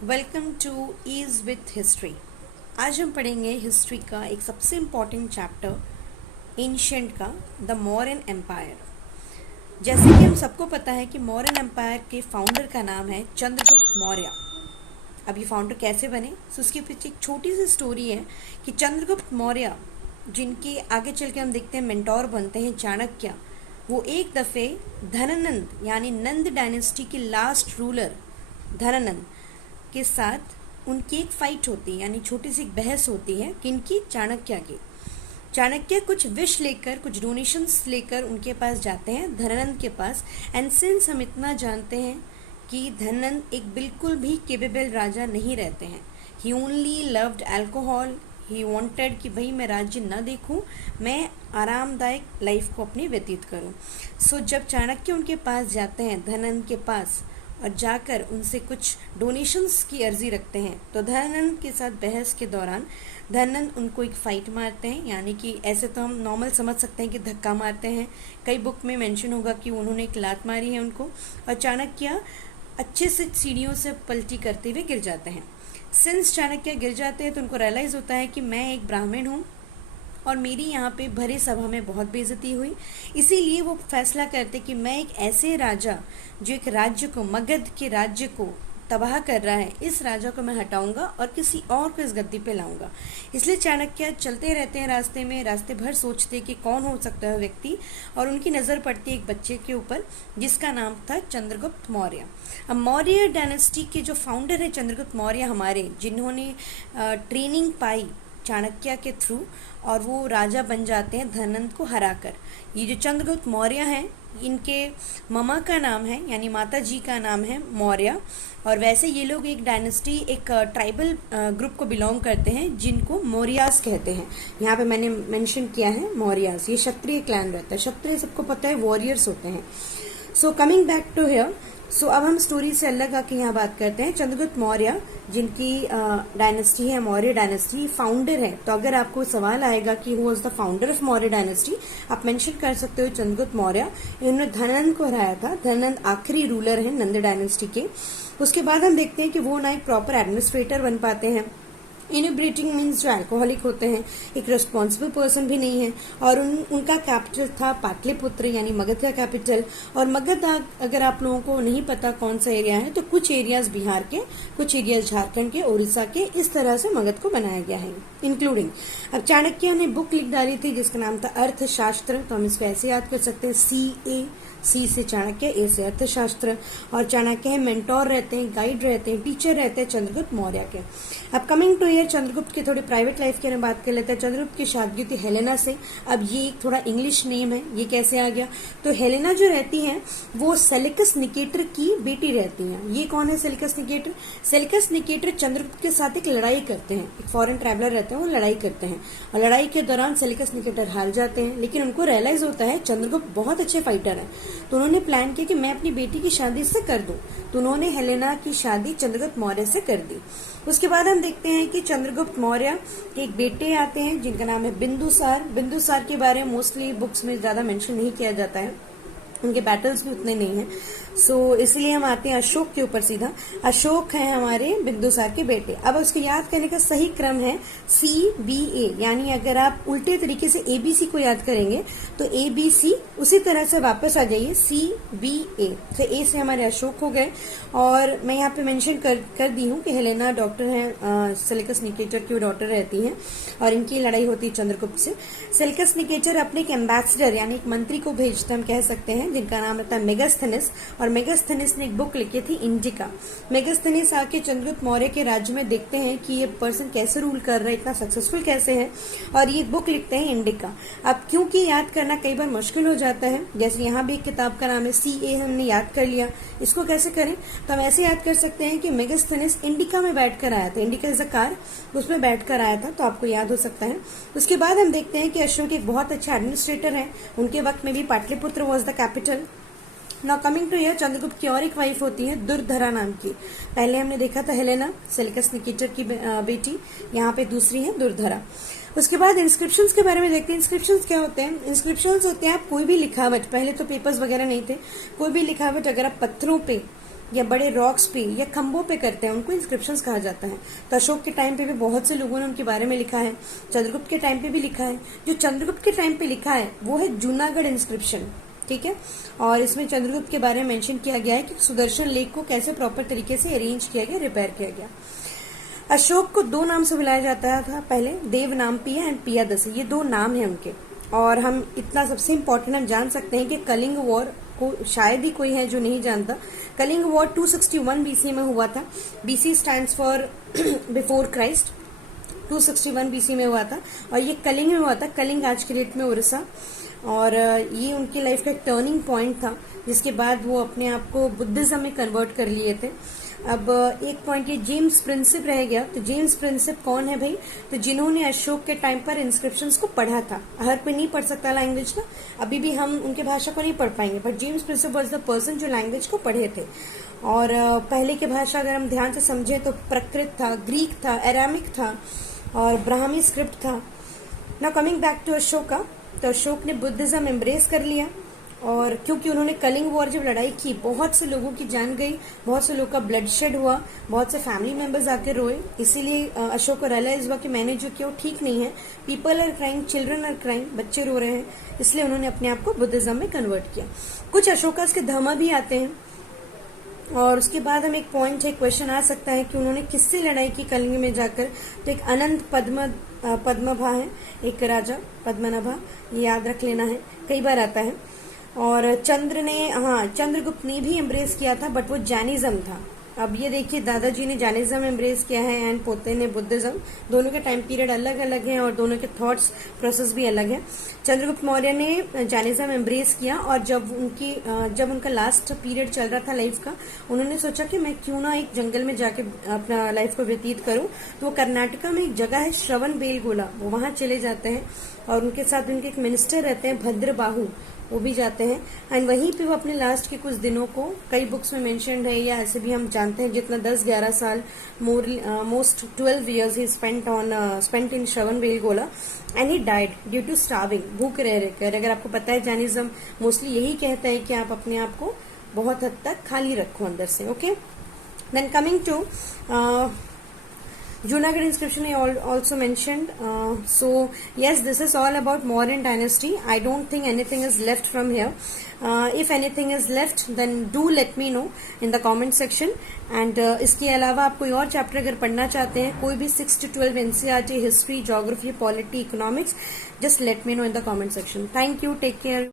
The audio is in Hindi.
Welcome to ease with history. आज हम पढ़ेंगे हिस्ट्री का एक सबसे इम्पॉर्टेंट चैप्टर एंशिएंट का, द मौर्यन एम्पायर। जैसे कि हम सबको पता है कि मौर्यन एम्पायर के फाउंडर का नाम है चंद्रगुप्त मौर्य। अब ये फाउंडर कैसे बने, तो उसके पीछे एक छोटी सी स्टोरी है कि चंद्रगुप्त मौर्य, जिनके आगे चल के हम देखते हैं मेंटोर बनते हैं चाणक्य, वो एक दफ़े धनानंद यानी नंद डायनेस्टी के लास्ट रूलर धनानंद के साथ उनकी एक फाइट होती है, यानी छोटी सी एक बहस होती है किनकी, चाणक्य की। चाणक्य कुछ विश लेकर, कुछ डोनेशंस लेकर उनके पास जाते हैं, धनानंद के पास। एंड सिंस हम इतना जानते हैं कि धनानंद एक बिल्कुल भी केपेबल राजा नहीं रहते हैं, he only loved alcohol, he wanted कि भाई मैं राज्य ना देखूं, मैं आरामदायक लाइफ को अपनी व्यतीत करूं। सो जब चाणक्य उनके पास जाते हैं, धनानंद के पास, और जाकर उनसे कुछ डोनेशंस की अर्जी रखते हैं, तो धनानंद के साथ बहस के दौरान धनानंद उनको एक फाइट मारते हैं, यानी कि ऐसे तो हम नॉर्मल समझ सकते हैं कि धक्का मारते हैं, कई बुक में मेंशन होगा कि उन्होंने एक लात मारी है उनको, और चाणक्य अच्छे से सीढ़ियों से पलटी करते हुए गिर जाते हैं। सिंस चाणक्य गिर जाते हैं तो उनको रियलाइज़ होता है कि मैं एक ब्राह्मण हूँ और मेरी यहाँ पे भरे सभा में बहुत बेइज्जती हुई, इसीलिए वो फैसला करते कि मैं एक ऐसे राजा जो एक राज्य को, मगध के राज्य को तबाह कर रहा है, इस राजा को मैं हटाऊंगा और किसी और को इस गद्दी पे लाऊंगा। इसलिए चाणक्य चलते रहते हैं रास्ते में, रास्ते भर सोचते कि कौन हो सकता है व्यक्ति, और उनकी नज़र पड़ती है एक बच्चे के ऊपर जिसका नाम था चंद्रगुप्त मौर्य। अब मौर्य डायनेस्टी के जो फाउंडर है चंद्रगुप्त मौर्य हमारे, जिन्होंने ट्रेनिंग पाई चाणक्य के थ्रू, और वो राजा बन जाते हैं धनानंद को हराकर। ये जो चंद्रगुप्त मौर्य हैं, इनके ममा का नाम है, यानी माता जी का नाम है मौर्य, और वैसे ये लोग एक डायनेस्टी, एक ट्राइबल ग्रुप को बिलोंग करते हैं जिनको मौर्यास कहते हैं। यहाँ पे मैंने मेंशन किया है मौर्यास, ये क्षत्रिय क्लैन रहता है। क्षत्रिय सबको पता है वॉरियर्स होते हैं। So coming back to here, so अब हम स्टोरी से अलग आके यहाँ बात करते हैं। चंद्रगुप्त मौर्य जिनकी डायनेस्टी है मौर्य डायनेस्टी, फाउंडर है। तो अगर आपको सवाल आएगा कि who was the founder of Maurya dynasty, आप मेंशन कर सकते हो चंद्रगुप्त मौर्य। इन्होंने धनानंद को हराया था। धनानंद आखिरी रूलर है नंद डायनेस्टी के। उसके बाद हम देखते हैं कि वो ना एक प्रॉपर एडमिनिस्ट्रेटर बन पाते हैं। इनब्रीटिंग मीन्स जो अल्कोहलिक होते हैं, एक रिस्पॉन्सिबल पर्सन भी नहीं है, और उनका कैपिटल था पाटलिपुत्र, यानी मगध का कैपिटल। और मगध अगर आप लोगों को नहीं पता कौन सा एरिया है, तो कुछ एरियाज बिहार के, कुछ एरियाज झारखंड के, उड़ीसा के, इस तरह से मगध को बनाया गया है इंक्लूडिंग। अब चाणक्य ने बुक लिख डाली थी जिसका नाम था अर्थशास्त्र, तो हम इसको ऐसे याद कर सकते हैं, सी से चाणक्य, ए से अर्थशास्त्र। और चाणक्य है मेंटोर रहते हैं, गाइड रहते हैं, टीचर रहते हैं चंद्रगुप्त मौर्य के। अब कमिंग टू ईयर, चंद्रगुप्त के थोड़ी प्राइवेट लाइफ के बारे में बात कर लेते हैं। चंद्रगुप्त की शादी थी हेलेना से। अब ये एक थोड़ा इंग्लिश नेम है, ये कैसे आ गया? तो हेलेना जो रहती हैं वो सेलिकस निकेटर की बेटी रहती हैं। ये कौन है Seleucus Nicator? Seleucus Nicator Chandragupta के साथ एक लड़ाई करते हैं, एक फॉरेन ट्रैवलर रहते हैं, वो लड़ाई करते हैं, और लड़ाई के दौरान सेलिकस निकेटर हार जाते हैं। लेकिन उनको रियलाइज होता है चंद्रगुप्त बहुत अच्छे फाइटर हैं, तो उन्होंने प्लान किया कि मैं अपनी बेटी की शादी इससे कर दूं। तो उन्होंने हेलेना की शादी चंद्रगुप्त मौर्य से कर दी। उसके बाद हम देखते हैं कि चंद्रगुप्त मौर्य के एक बेटे आते हैं जिनका नाम है बिंदुसार। बिंदुसार के बारे में मोस्टली बुक्स में ज्यादा मेंशन नहीं किया जाता है, उनके बैटल्स भी उतने नहीं हैं। सो इसलिए हम आते हैं अशोक के ऊपर सीधा। अशोक है हमारे बिंदुसार के बेटे। अब उसको याद करने का सही क्रम है CBA, यानी अगर आप उल्टे तरीके से ABC को याद करेंगे तो ABC, उसी तरह से वापस आ जाइए CBA। तो A से हमारे अशोक हो गए। और मैं यहाँ पे मेंशन कर दी हूँ कि हेलेना डॉक्टर हैं, सेलिकस निकेटर की डॉटर रहती हैं, और इनकी लड़ाई होती है चंद्रगुप्त से। सेलिकस निकेटर अपने एक एम्बेसडर यानी एक मंत्री को भेजते हम कह सकते हैं, जिनका नाम रहता है मेगास्थनीस। और मेगास्थनीस ने एक बुक लिखी थी इंडिका। मेगास्थनीस आके चंद्रगुप्त मौर्य के राज्य में देखते हैं कि ये पर्सन कैसे रूल कर रहा है, इतना सक्सेसफुल कैसे है, और ये बुक लिखते हैं इंडिका। अब क्योंकि याद करना कई बार मुश्किल हो जाता है, जैसे यहाँ भी एक किताब का नाम है CA, हमने याद कर लिया, इसको कैसे करें? तो हम ऐसे याद कर सकते हैं कि मेगास्थनीस इंडिका में बैठकर आया था, इंडिका इज अ कार, उसमें बैठकर आया था, तो आपको याद हो सकता है। उसके बाद हम देखते हैं कि अशोक एक बहुत अच्छा एडमिनिस्ट्रेटर है, उनके वक्त में भी Pataliputra was the capital. Now coming two year, Chandragupta की और एक वाइफ होती है दुर्धरा नाम की। पहले हमने देखा था हेलेना, सेलिकस निकेटर की बेटी, यहाँ पे दूसरी है दुर्धरा। उसके बाद इंस्क्रिप्शंस के बारे में देखते हैं। इंस्क्रिप्शंस क्या होते हैं? इंस्क्रिप्शंस होते हैं आप कोई भी लिखावट, पहले तो पेपर्स वगैरह नहीं थे, कोई भी लिखावट अगर आप पत्थरों पे या बड़े रॉक्स पे या खंभों पे करते हैं, उनको इंस्क्रिप्शंस कहा जाता है। तो अशोक के टाइम पे भी बहुत से लोगों ने उनके बारे में लिखा है, चंद्रगुप्त के टाइम पे भी लिखा है। जो चंद्रगुप्त के टाइम पे लिखा है वो है जूनागढ़ इंस्क्रिप्शन, ठीक है। और इसमें चंद्रगुप्त के बारे में मेंशन किया गया है कि सुदर्शन लेक को कैसे प्रॉपर तरीके से अरेंज किया गया, रिपेयर किया गया। अशोक को 2 नाम से बुलाया जाता था पहले, देव नाम पिया एंड पिया दसी, ये 2 नाम है उनके। और हम इतना सबसे इम्पोर्टेंट हम जान सकते हैं कि कलिंग वॉर को शायद ही कोई है जो नहीं जानता। कलिंग वॉर 261 बीसी में हुआ था। BC stands for before Christ. 261 BC में हुआ था और ये कलिंग में हुआ था। कलिंग आज के डेट में उड़ीसा। और ये उनकी लाइफ का एक टर्निंग पॉइंट था, जिसके बाद वो अपने आप को बुद्धिज्म में कन्वर्ट कर लिए थे। अब एक पॉइंट ये जेम्स प्रिंसिप रह गया। तो जेम्स प्रिंसिप कौन है भाई? तो जिन्होंने अशोक के टाइम पर इंस्क्रिप्शंस को पढ़ा था। हर कोई नहीं पढ़ सकता लैंग्वेज का, अभी भी हम उनके भाषा को नहीं पढ़ पाएंगे, but James Prinsep was the person जो लैंग्वेज को पढ़े थे। और पहले की भाषा अगर हम ध्यान से समझें तो प्राकृत था, ग्रीक था, एरामिक था और ब्राह्मी स्क्रिप्ट था। Now coming back to Ashoka, तो अशोक ने बुद्धिज्म एम्ब्रेस कर लिया। और क्योंकि उन्होंने कलिंग वॉर जब लड़ाई की, बहुत से लोगों की जान गई, बहुत से लोगों का ब्लड शेड हुआ, बहुत से फैमिली मेंबर्स आके रोए। इसीलिए अशोक को रियलाइज हुआ कि मैंने जो किया वो ठीक नहीं है। People are crying, children are crying, बच्चे रो रहे हैं। इसलिए उन्होंने अपने आप को बुद्धिज्म में कन्वर्ट किया। कुछ अशोकास के धर्म भी आते हैं। और उसके बाद हम एक पॉइंट है, क्वेश्चन आ सकता है कि उन्होंने किससे लड़ाई की कलिंग में जाकर। तो एक अनंत पद्मभा है, एक राजा पद्मनाभा, ये याद रख लेना है, कई बार आता है। और चंद्रगुप्त ने भी एम्ब्रेस किया था, बट वो जैनिज्म था। अब ये देखिए, दादाजी ने जैनिज्म एम्ब्रेस किया है एंड पोते ने बुद्धिज्म। दोनों के टाइम पीरियड अलग अलग हैं और दोनों के थॉट्स प्रोसेस भी अलग है। चंद्रगुप्त मौर्य ने जैनिज्म एम्ब्रेस किया और जब उनका लास्ट पीरियड चल रहा था लाइफ का, उन्होंने सोचा कि मैं क्यों ना एक जंगल में जाके अपना लाइफ को व्यतीत करूं। तो वो कर्नाटका में एक जगह है श्रवण बेलगोला, वो वहां चले जाते हैं और उनके साथ उनके एक मिनिस्टर रहते हैं भद्रबाहु, वो भी जाते हैं। एंड वहीं पे वो अपने लास्ट के कुछ दिनों को, कई बुक्स में मेंशन्ड है या ऐसे भी हम जानते हैं, जितना 10-11 साल, most 12 years he spent in Shravana Belagola and he died due to starving, भूख रह रहकर। अगर आपको पता है, जैनिज्म मोस्टली यही कहता है कि आप अपने आप को बहुत हद तक खाली रखो अंदर से। Okay, then coming to Junagadh inscription I also mentioned. So yes, this is all about Mauryan dynasty. I don't think anything is left from here. If anything is left, then do let me know in the comment section. And इसके अलावा आप कोई और चैप्टर अगर पढ़ना चाहते हैं, कोई भी 6 to 12 NCERT, history, geography, polity, economics, just let me know in the comment section. Thank you. Take care.